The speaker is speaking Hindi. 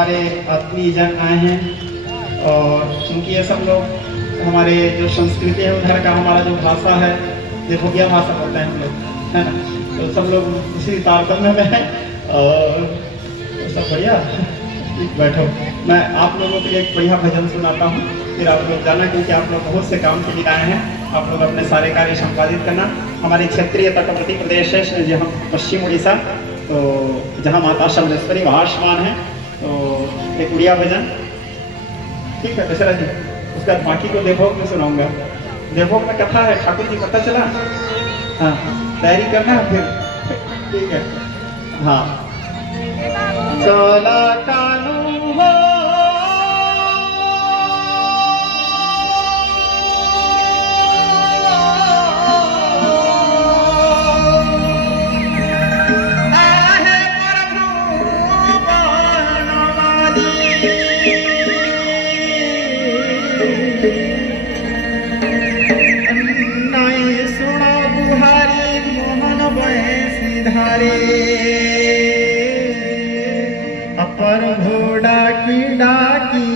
हमारे आत्मीय जन आए हैं और चूंकि ये सब लोग हमारे जो संस्कृति है उधर का हमारा जो भाषा है, देखो क्या भाषा बोलते हैं हम लोग, है ना, तो सब लोग उसी तारतम्य में है और सब बढ़िया। बैठो, मैं आप लोगों के लिए एक बढ़िया भजन सुनाता हूँ, फिर आप लोग जाना, क्योंकि आप लोग बहुत से काम के लिए आए हैं, आप लोग अपने सारे कार्य संपादित करना। हमारे क्षेत्रीय तटवर्ती प्रदेश है जहाँ पश्चिम उड़ीसा, तो जहाँ माता समलेश्वरी भाषमान है, तो एक उड़िया भजन, ठीक है दशरथ जी। उसका बाकी को देखो मैं सुनाऊंगा। देखो में कथा है, ठाकुर जी पता चला, हाँ तैयारी करना है फिर, ठीक है। हाँ काला कानू हो अपर घोड़ा की डाकी